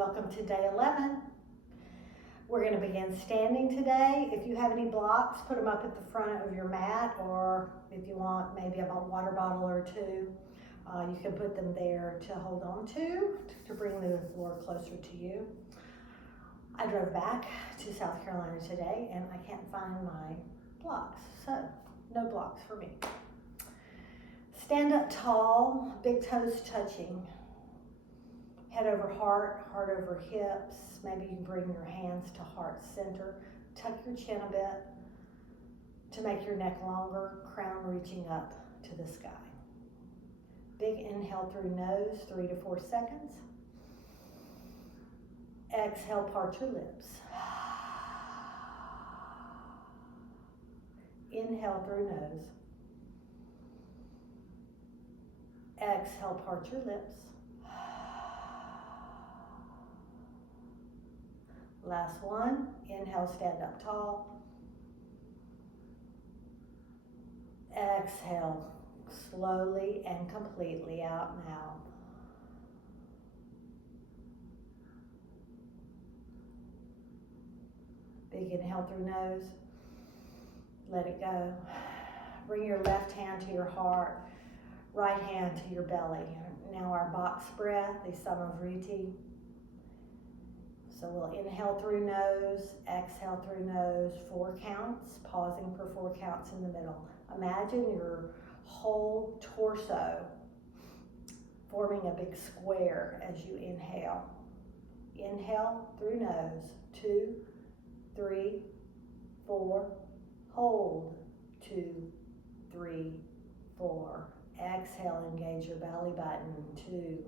Welcome to day 11. We're going to begin standing today. If you have any blocks, put them up at the front of your mat, or if you want maybe a water bottle or two, you can put them there to hold on to bring the floor closer to you. I drove back to South Carolina today and I can't find my blocks, so no blocks for me. Stand up tall, big toes touching. Head over heart, heart over hips. Maybe you bring your hands to heart center. Tuck your chin a bit to make your neck longer, crown reaching up to the sky. Big inhale through nose, 3 to 4 seconds. Exhale, part your lips. Inhale through nose. Exhale, part your lips. Last one. Inhale, stand up tall. Exhale, slowly and completely out now. Big inhale through nose. Let it go. Bring your left hand to your heart, right hand to your belly. Now our box breath, the Samavriti. So we'll inhale through nose, exhale through nose, 4 counts, pausing for 4 counts in the middle. Imagine your whole torso forming a big square as you inhale. Inhale through nose, 2, 3, 4, hold, 2, 3, 4. Exhale, engage your belly button, 2,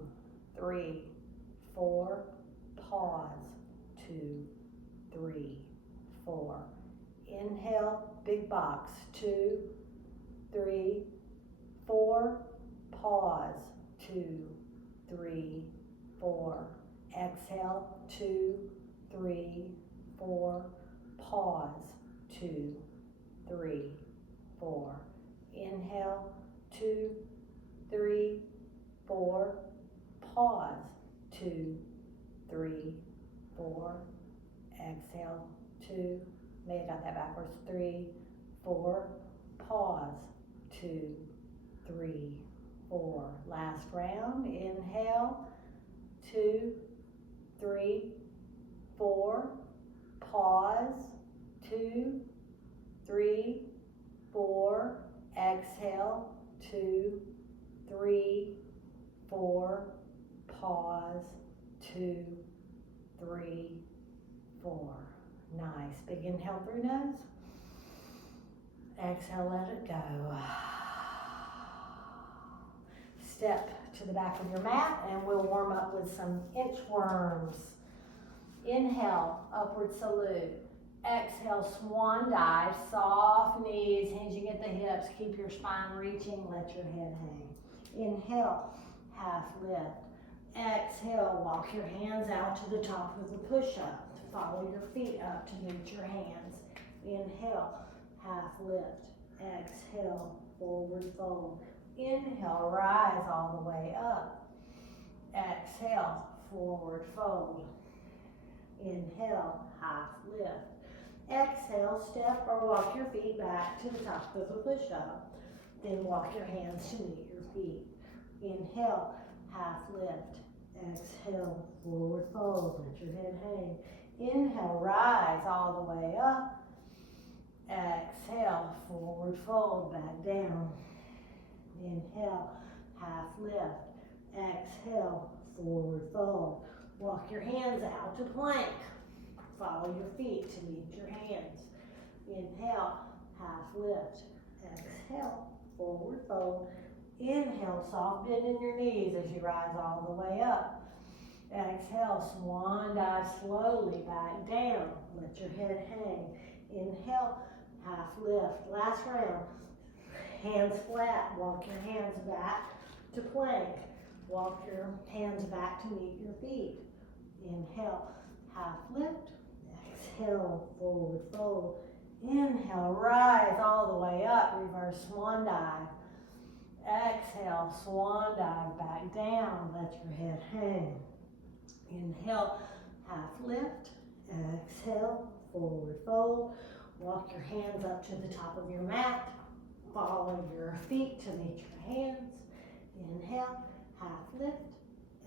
3, 4, pause, 2, 3, 4. Inhale, big box, 2, 3, 4, pause, 2, 3, 4. Exhale, 2, 3, 4, pause, 2, 3, 4. Inhale, 2, 3, 4, pause, 2, 3, 4. Exhale, 2, maybe I got that backwards, 3, 4, pause, 2, 3, 4. Last round, inhale, 2, 3, 4, pause, 2, 3, 4, exhale, 2, 3, 4, pause, 2, 3, 4. Nice. Big inhale through nose. Exhale, let it go. Step to the back of your mat and we'll warm up with some inchworms. Inhale, upward salute. Exhale, swan dive, soft knees, hinging at the hips. Keep your spine reaching, let your head hang. Inhale, half lift. Exhale, walk your hands out to the top of the push-up. Follow your feet up to meet your hands. Inhale, half lift. Exhale, forward fold. Inhale, rise all the way up. Exhale, forward fold. Inhale, half lift. Exhale, step or walk your feet back to the top of a push-up. Then walk your hands to meet your feet. Inhale, half lift. Exhale, forward fold. Let your head hang. Inhale, rise all the way up. Exhale, forward fold, back down. Inhale, half lift. Exhale, forward fold. Walk your hands out to plank. Follow your feet to meet your hands. Inhale, half lift. Exhale, forward fold. Inhale, soft bend in your knees as you rise all the way up. Exhale, swan dive slowly back down. Let your head hang. Inhale, half lift. Last round. Hands flat. Walk your hands back to plank. Walk your hands back to meet your feet. Inhale, half lift. Exhale, forward fold. Inhale, rise all the way up. Reverse swan dive. Exhale, swan dive back down. Let your head hang. Inhale, half lift. Exhale, forward fold. Walk your hands up to the top of your mat. Follow your feet to meet your hands. Inhale, half lift.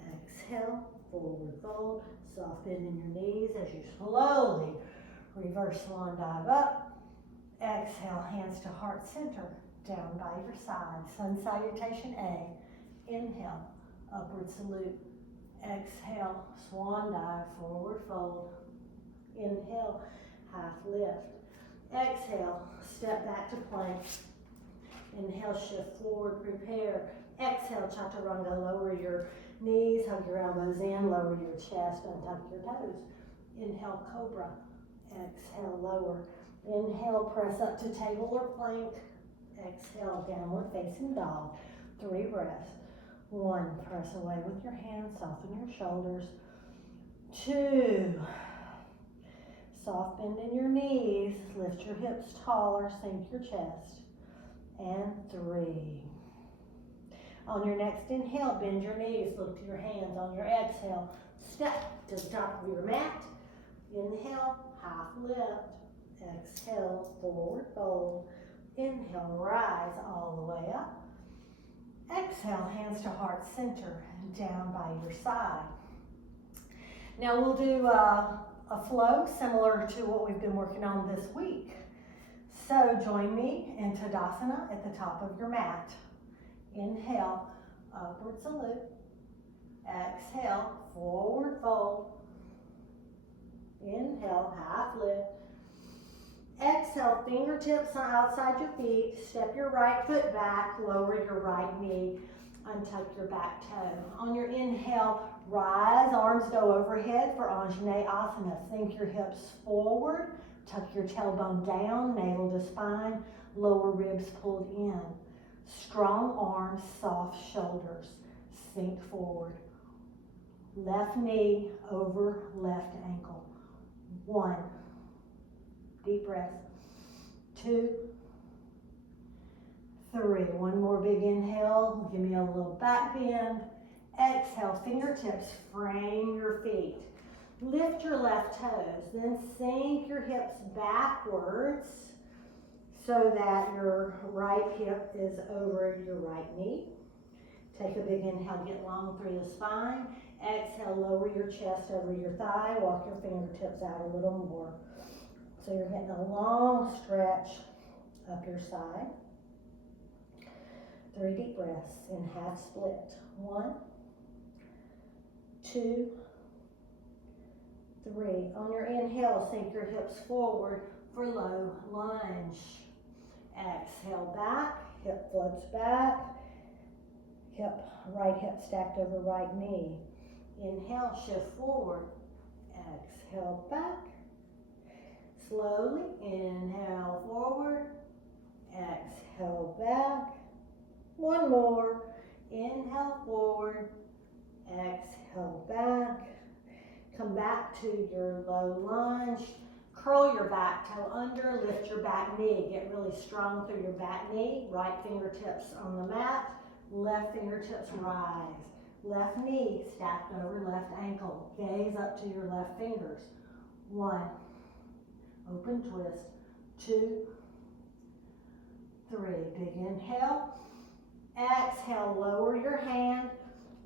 Exhale, forward fold. Soft bend in your knees as you slowly reverse swan dive up. Exhale, hands to heart center, down by your side. Sun salutation A. Inhale, upward salute. Exhale, swan dive, forward fold. Inhale, half lift. Exhale, step back to plank. Inhale, shift forward, prepare. Exhale, chaturanga, lower your knees, hug your elbows in, lower your chest, untuck your toes. Inhale, cobra. Exhale, lower. Inhale, press up to table or plank. Exhale, downward facing dog. 3 breaths. 1, press away with your hands, soften your shoulders. 2, soft bend in your knees, lift your hips taller, sink your chest. And 3. On your next inhale, bend your knees, look to your hands. On your exhale, step to the top of your mat. Inhale, half lift. Exhale, forward fold. Inhale, rise all the way up. Exhale, hands to heart center, down by your side. Now we'll do a flow similar to what we've been working on this week. So join me in Tadasana at the top of your mat. Inhale, upward salute. Exhale, forward fold. Inhale, half lift. Exhale, fingertips outside your feet. Step your right foot back, lower your right knee, untuck your back toe. On your inhale, rise, arms go overhead for Anjaneyasana. Sink your hips forward, tuck your tailbone down, navel to spine, lower ribs pulled in. Strong arms, soft shoulders. Sink forward. Left knee over left ankle. 1. Deep breath. 2, 3. One more big inhale. Give me a little back bend. Exhale, fingertips frame your feet. Lift your left toes. Then sink your hips backwards so that your right hip is over your right knee. Take a big inhale, get long through the spine. Exhale, lower your chest over your thigh. Walk your fingertips out a little more. So you're getting a long stretch up your side. 3 deep breaths in half split. 1, 2, 3. On your inhale, sink your hips forward for low lunge. Exhale back, hip floats back. Right hip stacked over right knee. Inhale, shift forward. Exhale back. Slowly, inhale forward. Exhale back. 1 more. Inhale forward. Exhale back. Come back to your low lunge. Curl your back toe under, lift your back knee. Get really strong through your back knee. Right fingertips on the mat. Left fingertips rise. Left knee stacked over left ankle. Gaze up to your left fingers. 1. Open twist. 2, 3. Big inhale. Exhale, lower your hand.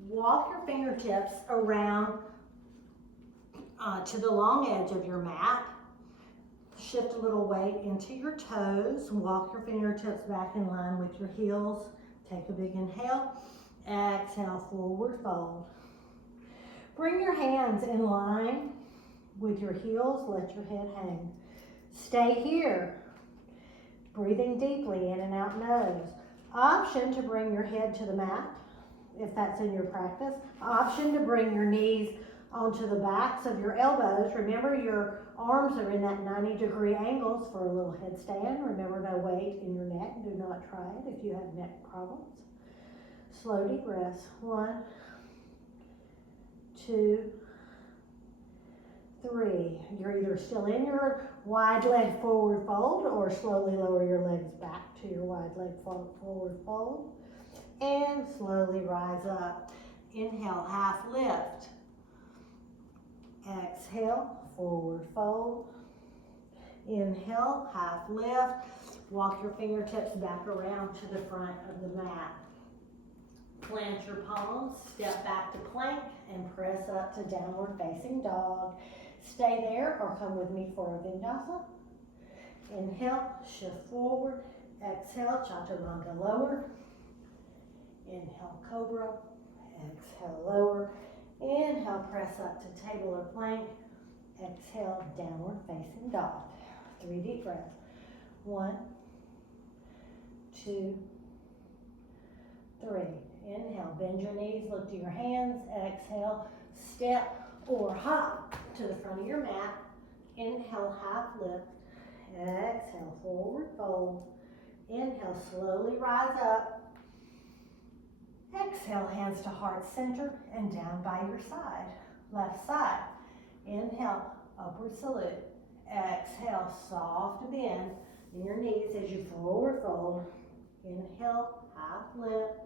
Walk your fingertips around to the long edge of your mat. Shift a little weight into your toes. Walk your fingertips back in line with your heels. Take a big inhale. Exhale, forward fold. Bring your hands in line with your heels. Let your head hang. Stay here. Breathing deeply in and out nose. Option to bring your head to the mat, if that's in your practice. Option to bring your knees onto the backs of your elbows. Remember, your arms are in that 90-degree angles for a little headstand. Remember, no weight in your neck. Do not try it if you have neck problems. Slow deep breaths. 1, 2, 3. You're either still in your wide leg forward fold or slowly lower your legs back to your wide leg forward fold. And slowly rise up. Inhale, half lift. Exhale, forward fold. Inhale, half lift. Walk your fingertips back around to the front of the mat. Plant your palms, step back to plank, and press up to downward facing dog. Stay there or come with me for a vinyasa. Inhale, shift forward. Exhale, chaturanga lower. Inhale, cobra. Exhale, lower. Inhale, press up to table or plank. Exhale, downward facing dog. 3 deep breaths. 1, 2, 3. Inhale, bend your knees, look to your hands. Exhale, step or hop to the front of your mat. Inhale, half lift. Exhale, forward fold. Inhale, slowly rise up. Exhale, hands to heart center and down by your side. Left side. Inhale, upward salute. Exhale, soft bend in your knees as you forward fold. Inhale, half lift.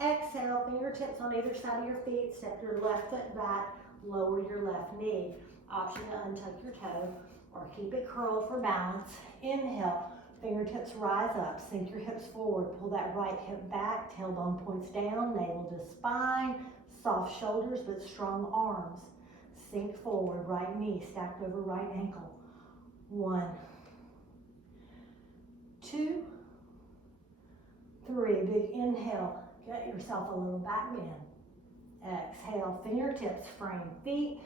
Exhale, fingertips on either side of your feet. Step your left foot back, lower your left knee. Option to untuck your toe or keep it curled for balance. Inhale, fingertips rise up, sink your hips forward, pull that right hip back, tailbone points down, navel to spine, soft shoulders but strong arms. Sink forward, right knee stacked over right ankle. 1, 2, 3. Big inhale. Get yourself a little back bend. Exhale, fingertips frame feet.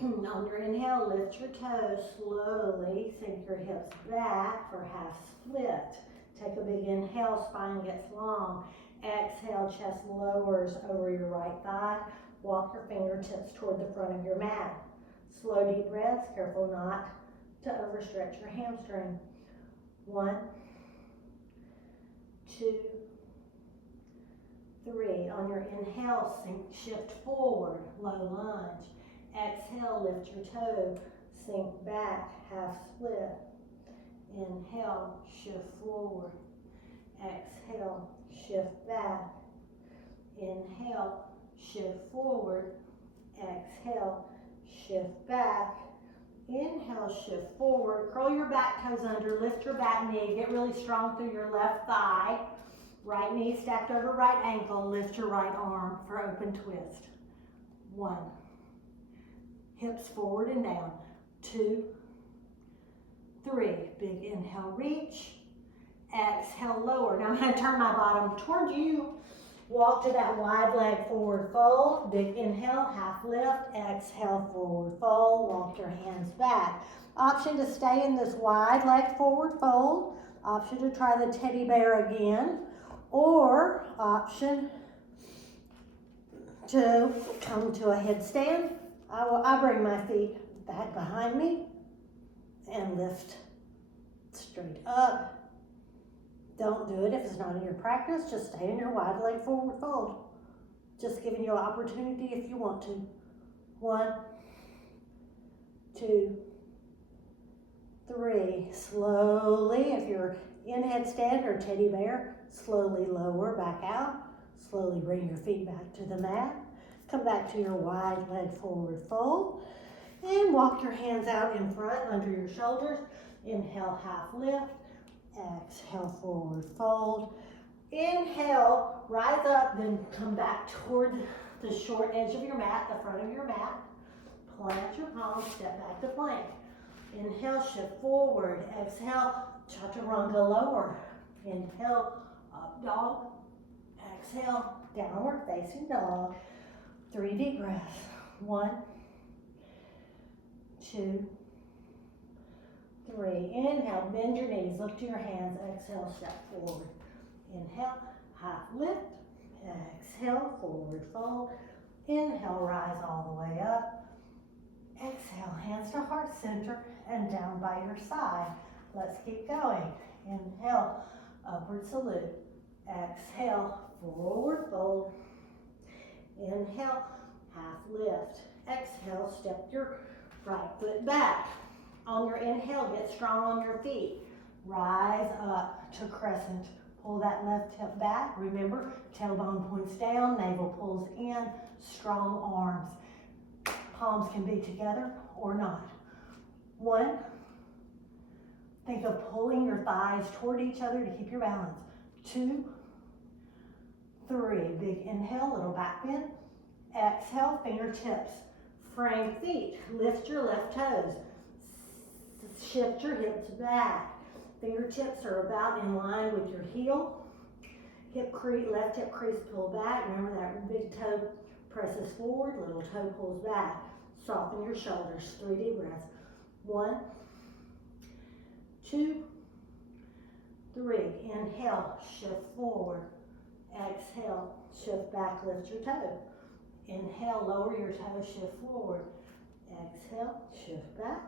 On your inhale, lift your toes slowly. Sink your hips back for half split. Take a big inhale, spine gets long. Exhale, chest lowers over your right thigh. Walk your fingertips toward the front of your mat. Slow deep breaths, careful not to overstretch your hamstring. 1, 2, 3. On your inhale, sink, shift forward, low lunge. Exhale, lift your toe, sink back, half split. Inhale, shift forward. Exhale, shift back. Inhale, shift forward. Exhale, shift back. Inhale, shift forward. Curl your back toes under, lift your back knee, get really strong through your left thigh. Right knee stacked over right ankle, lift your right arm for open twist. 1. Hips forward and down. 2, 3. Big inhale, reach. Exhale, lower. Now I'm going to turn my bottom toward you. Walk to that wide leg forward fold. Big inhale, half lift. Exhale, forward fold. Walk your hands back. Option to stay in this wide leg forward fold. Option to try the teddy bear again. Or option to come to a headstand. I bring my feet back behind me and lift straight up. Don't do it if it's not in your practice. Just stay in your wide leg forward fold. Just giving you an opportunity if you want to. 1, 2, 3. Slowly, if you're in headstand or teddy bear, slowly lower back out. Slowly bring your feet back to the mat. Come back to your wide leg forward fold. And walk your hands out in front under your shoulders. Inhale, half lift. Exhale, forward fold. Inhale, rise up, then come back toward the short edge of your mat, the front of your mat. Plant your palms, step back to plank. Inhale, shift forward. Exhale, chaturanga lower. Inhale, up dog. Exhale, downward facing dog. 3 deep breaths. 1, 2, 3. Inhale, bend your knees, look to your hands. Exhale, step forward. Inhale, half lift. Exhale, forward fold. Inhale, rise all the way up. Exhale, hands to heart center and down by your side. Let's keep going. Inhale, upward salute. Exhale, forward fold. Inhale, half lift. Exhale, step your right foot back. On your inhale, get strong on your feet. Rise up to crescent. Pull that left hip back. Remember, tailbone points down, navel pulls in, strong arms. palms can be together or not. 1, think of pulling your thighs toward each other to keep your balance. 2, 3, big inhale, little back bend. Exhale, fingertips, frame feet. Lift your left toes. Shift your hips back. Fingertips are about in line with your heel. Left hip crease pull back. Remember that big toe presses forward, little toe pulls back. Soften your shoulders. 3 deep breaths. 1, 2, 3. Inhale, shift forward. Exhale, shift back, lift your toe. Inhale, lower your toe, shift forward. Exhale, shift back.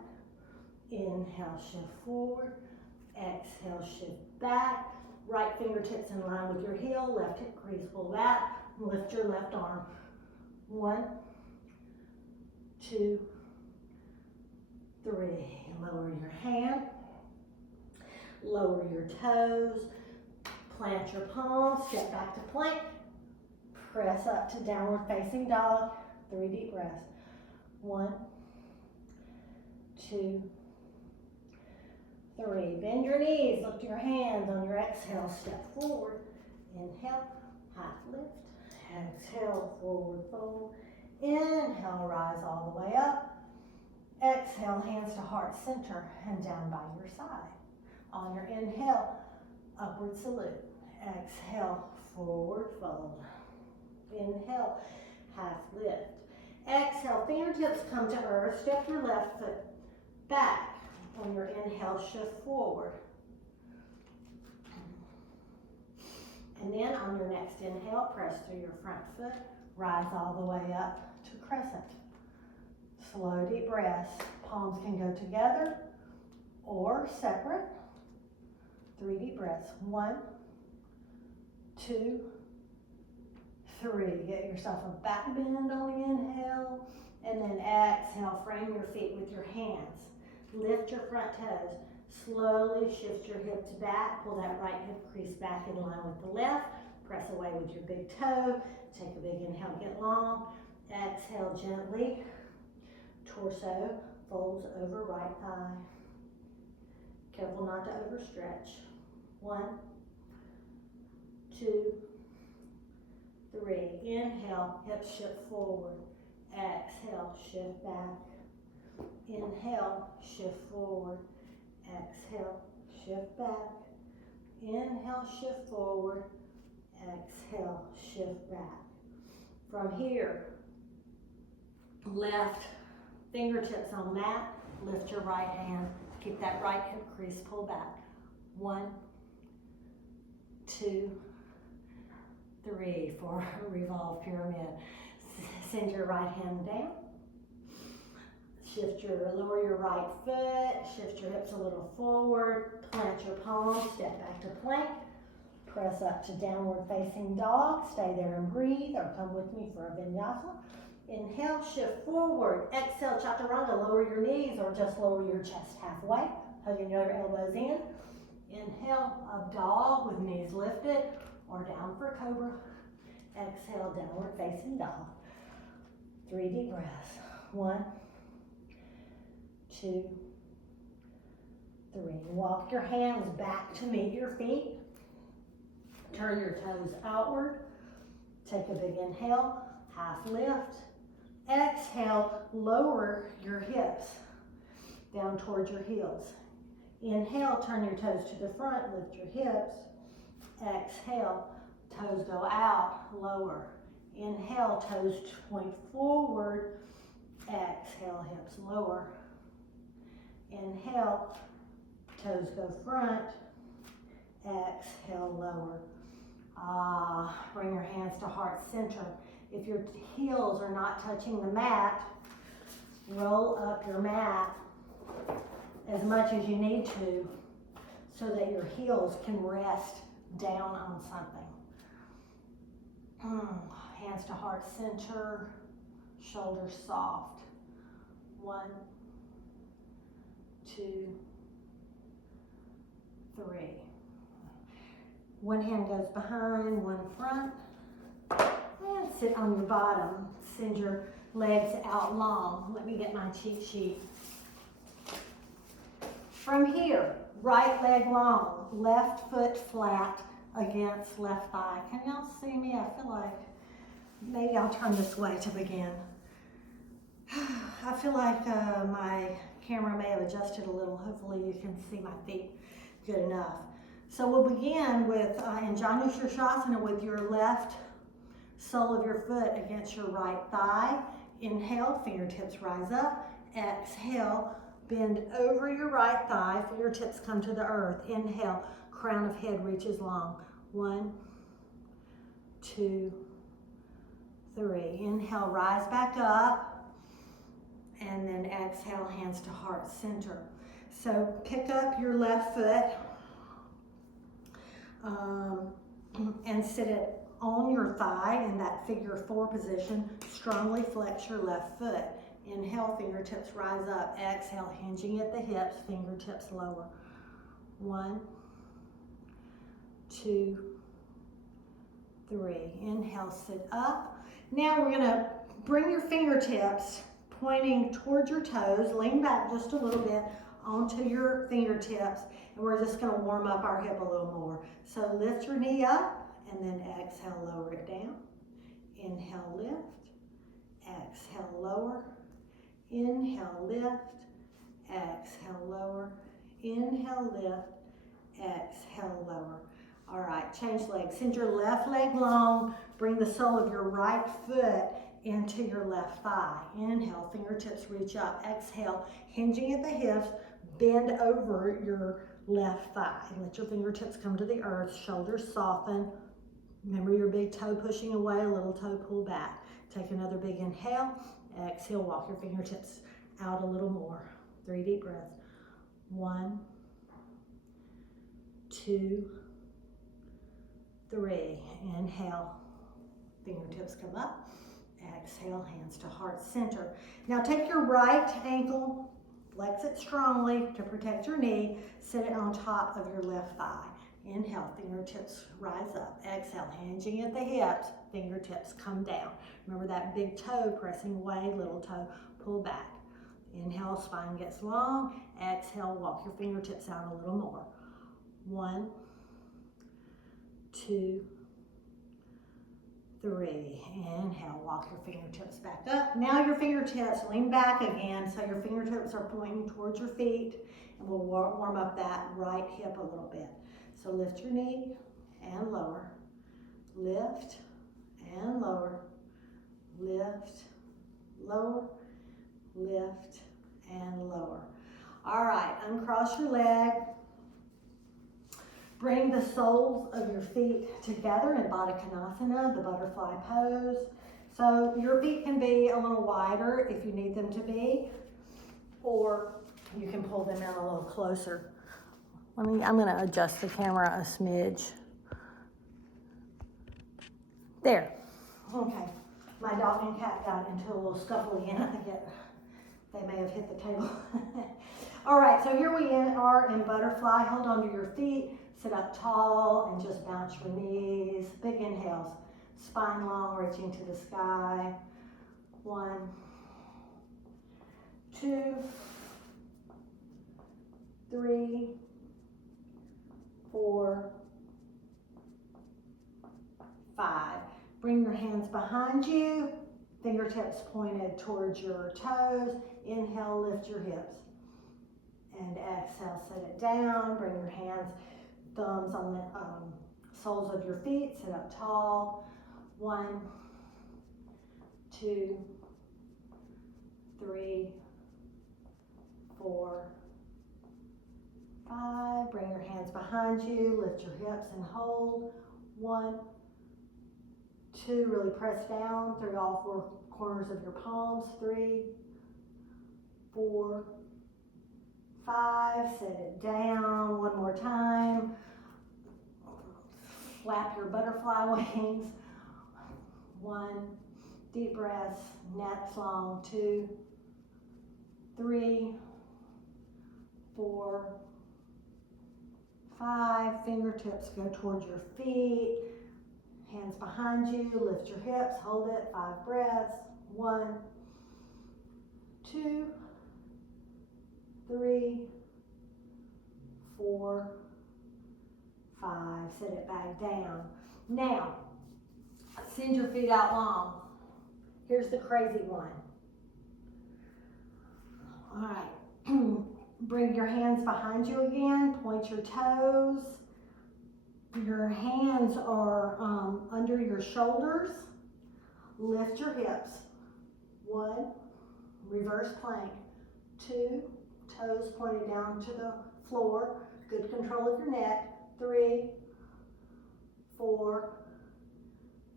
Inhale, shift forward. Exhale, shift back. Right fingertips in line with your heel. Left hip crease pull back. Lift your left arm. 1, 2, 3. Lower your hand. Lower your toes. Plant your palms. Step back to plank. Press up to downward facing dog. 3 deep breaths. 1, 2, 3. Bend your knees. Lift your hands on your exhale. Step forward. Inhale. Half lift. Exhale. Forward fold. Inhale. Rise all the way up. Exhale. Hands to heart center and down by your side. On your inhale, upward salute. Exhale. Forward fold. Inhale, half lift. Exhale, fingertips come to earth. Step your left foot back. On your inhale, shift forward. And then on your next inhale, press through your front foot. Rise all the way up to crescent. Slow, deep breaths. Palms can go together or separate. 3 deep breaths. 1, 2, 3. Get yourself a back bend on the inhale. And then exhale, frame your feet with your hands. Lift your front toes. Slowly shift your hips back. Pull that right hip crease back in line with the left. Press away with your big toe. Take a big inhale, get long. Exhale gently. Torso folds over right thigh. Careful not to overstretch. 1, 2, 3. Inhale, hips shift forward. Exhale, shift back. Inhale, shift forward. Exhale, shift back. Inhale, shift forward. Exhale, shift back. From here, left fingertips on mat. Lift your right hand. Keep that right hip crease pull back. 1, 2, 3 for a revolve pyramid. Send your right hand down. Lower your right foot. Shift your hips a little forward. Plant your palms. Step back to plank. Press up to downward facing dog. Stay there and breathe, or come with me for a vinyasa. Inhale, shift forward. Exhale, chaturanga. Lower your knees or just lower your chest halfway. Hugging your elbows in. Inhale, up dog with knees lifted, or down for cobra. Exhale, downward facing dog. 3 deep breaths. 1, 2, 3. Walk your hands back to meet your feet. Turn your toes outward. Take a big inhale, half lift. Exhale, lower your hips down towards your heels. Inhale, turn your toes to the front, lift your hips. Exhale, toes go out, lower. Inhale, toes point forward. Exhale, hips lower. Inhale, toes go front. Exhale, lower. Bring your hands to heart center. If your heels are not touching the mat, roll up your mat as much as you need to so that your heels can rest down on something. Hands to heart center, shoulders soft. 1, 2, 3. One hand goes behind, one front. And sit on your bottom. Send your legs out long. Let me get my cheat sheet. From here, right leg long, left foot flat against left thigh. Can y'all see me? I feel like maybe I'll turn this way to begin. I feel like my camera may have adjusted a little. Hopefully you can see my feet good enough. So we'll begin with in Janu Shirshasana with your left sole of your foot against your right thigh. Inhale, fingertips rise up. Exhale, bend over your right thigh, fingertips come to the earth. Inhale, crown of head reaches long. 1, 2, 3. Inhale, rise back up. And then exhale, hands to heart center. So pick up your left foot and sit it on your thigh in that figure 4 position. Strongly flex your left foot. Inhale, fingertips rise up. Exhale, hinging at the hips, fingertips lower. 1, 2, 3. Inhale, sit up. Now we're gonna bring your fingertips pointing towards your toes. Lean back just a little bit onto your fingertips, and we're just gonna warm up our hip a little more. So lift your knee up, and then exhale, lower it down. Inhale, lift. Exhale, lower. Inhale, lift. Exhale, lower. Inhale, lift. Exhale, lower. All right, change legs. Send your left leg long. Bring the sole of your right foot into your left thigh. Inhale, fingertips reach up. Exhale, hinging at the hips, bend over your left thigh. Let your fingertips come to the earth, shoulders soften. Remember your big toe pushing away, little toe pull back. Take another big inhale. Exhale, walk your fingertips out a little more. 3 deep breaths. 1, 2, 3. Inhale, fingertips come up. Exhale, hands to heart center. Now take your right ankle, flex it strongly to protect your knee. Sit it on top of your left thigh. Inhale, fingertips rise up. Exhale, hinging at the hips, fingertips come down. Remember that big toe pressing away, little toe pull back. Inhale, spine gets long. Exhale, walk your fingertips out a little more. 1, 2, 3. Inhale, walk your fingertips back up. Now your fingertips, lean back again so your fingertips are pointing towards your feet, and we'll warm up that right hip a little bit. So lift your knee and lower. Lift and lower. Lift, lower, lift, and lower. All right, uncross your leg. Bring the soles of your feet together in Baddha Konasana, the butterfly pose. So your feet can be a little wider if you need them to be, or you can pull them in a little closer. I'm gonna adjust the camera a smidge. There. Okay. My dog and cat got into a little scuffle again. I think they may have hit the table. All right, so here we are in butterfly. Hold on to your feet. Sit up tall and just bounce your knees. Big inhales. Spine long, reaching to the sky. 1, 2, 3, 4, 5. Bring your hands behind you. Fingertips pointed towards your toes. Inhale, lift your hips. And exhale, set it down. Bring your hands, thumbs on the soles of your feet. Sit up tall. 1, 2, 3, 4, 5. Bring your hands behind you. Lift your hips and hold. 1, 2. Really press down through all 4 corners of your palms. 3, 4, 5. Set it down. One more time. Flap your butterfly wings. 1. Deep breaths. Necks long. 2, 3, 4, 5. Fingertips go towards your feet. Hands behind you. Lift your hips. Hold it. 5 breaths. 1, 2, 3, 4, 5. Set it back down. Now, send your feet out long. Here's the crazy one. All right. Bring your hands behind you again. Point your toes. Your hands are under your shoulders. Lift your hips. 1, reverse plank. 2, toes pointed down to the floor. Good control of your neck. 3, 4,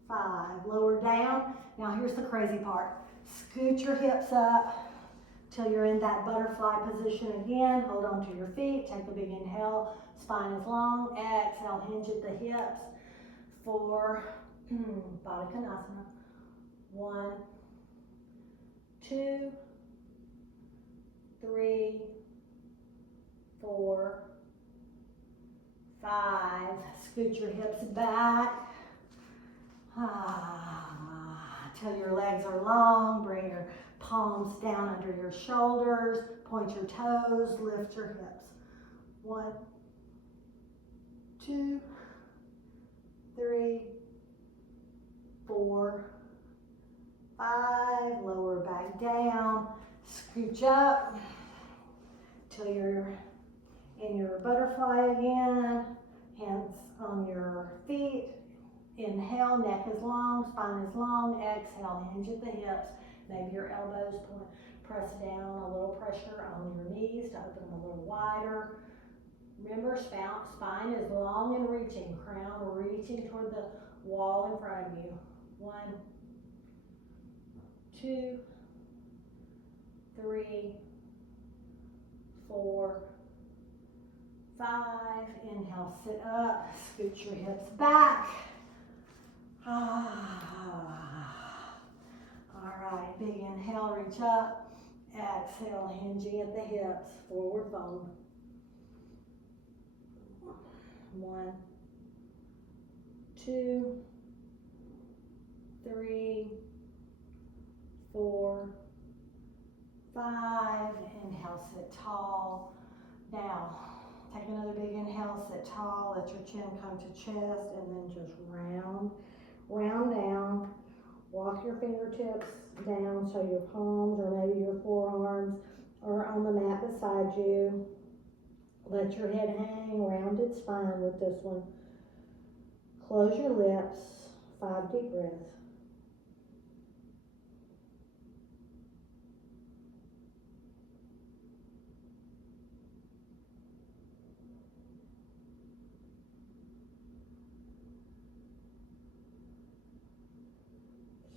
5. Lower down. Now here's the crazy part. Scoot your hips up till you're in that butterfly position again. Hold on to your feet. Take a big inhale. Spine is long. Exhale, hinge at the hips. 4, Baddha Konasana. 1, 2, 3, 4, 5. Scoot your hips back. Till your legs are long. Bring your palms down under your shoulders. Point your toes. Lift your hips. 1, 2, 3, 4, 5. Lower back down. Scooch up till you're in your butterfly again. Hands on your feet. Inhale, neck is long, spine is long. Exhale, hinge at the hips. Maybe your elbows press down, a little pressure on your knees to open them a little wider. Remember, spine is long and reaching. Crown reaching toward the wall in front of you. 1, 2, 3, 4, 5. Inhale, sit up. Scoot your hips back. All right, big inhale, reach up. Exhale, hinging at the hips, forward fold. 1, 2, 3, 4, 5. Inhale, sit tall. Now, take another big inhale, sit tall. Let your chin come to chest, and then just round down. Walk your fingertips down so your palms or maybe your forearms are on the mat beside you. Let your head hang, rounded spine with this one. Close your lips, 5 deep breaths.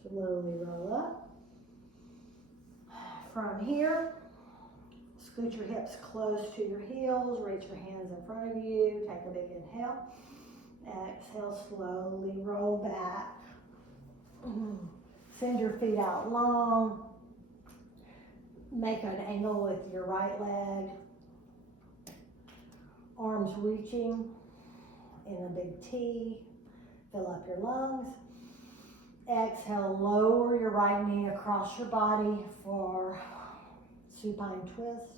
Slowly roll up. From here, scoot your hips close to your heels. Reach your hands in front of you. Take a big inhale. Exhale, slowly roll back. Send your feet out long. Make an angle with your right leg. Arms reaching in a big T. Fill up your lungs. Exhale, lower your right knee across your body for supine twist.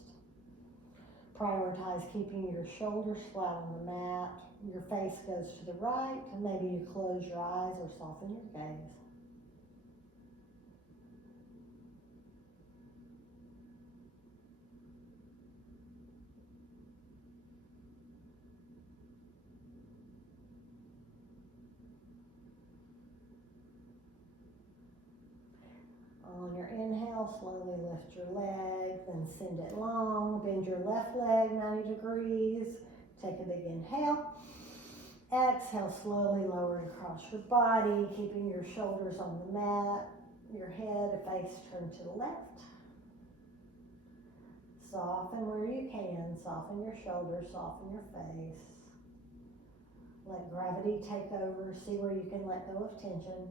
Prioritize keeping your shoulders flat on the mat. Your face goes to the right, and maybe you close your eyes or soften your gaze. On your inhale, slowly lift your leg, then send it long. Bend your left leg 90 degrees. Take a big inhale. Exhale, slowly lower it across your body, keeping your shoulders on the mat, your head, face turned to the left. Soften where you can. Soften your shoulders, soften your face. Let gravity take over. See where you can let go of tension.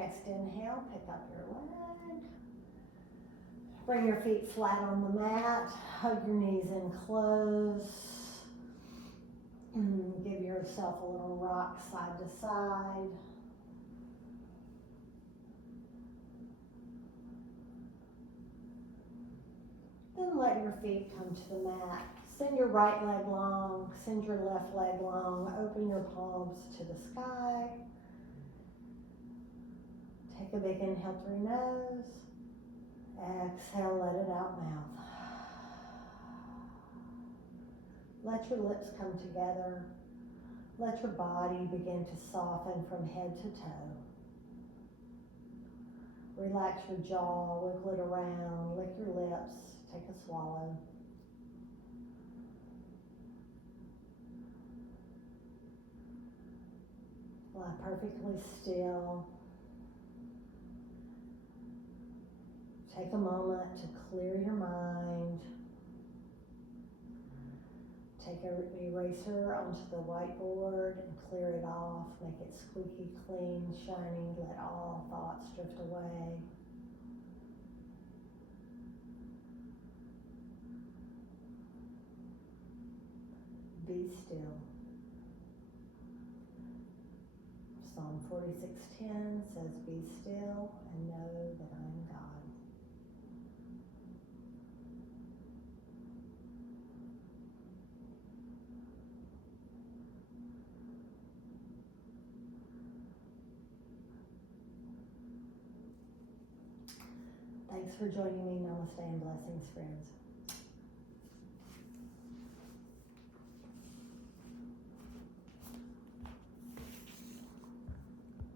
next inhale, pick up your leg. Bring your feet flat on the mat. Hug your knees in close. Give yourself a little rock side to side. Then let your feet come to the mat. Send your right leg long, send your left leg long. Open your palms to the sky. Take a big inhale through nose. Exhale, let it out mouth. Let your lips come together. Let your body begin to soften from head to toe. Relax your jaw, wiggle it around, lick your lips, take a swallow. Lie perfectly still. Take a moment to clear your mind. Take an eraser onto the whiteboard and clear it off. Make it squeaky clean, shiny. Let all thoughts drift away. Be still. Psalm 46:10 says, "Be still and know that I am God." Thanks for joining me. Namaste and blessings, friends.